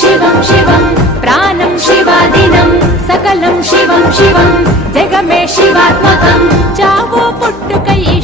शिवं शिवं प्राणं शिवादिनं सकलं शिवं शिवं जगमे शिवात्मकं चावो पुट्टुकै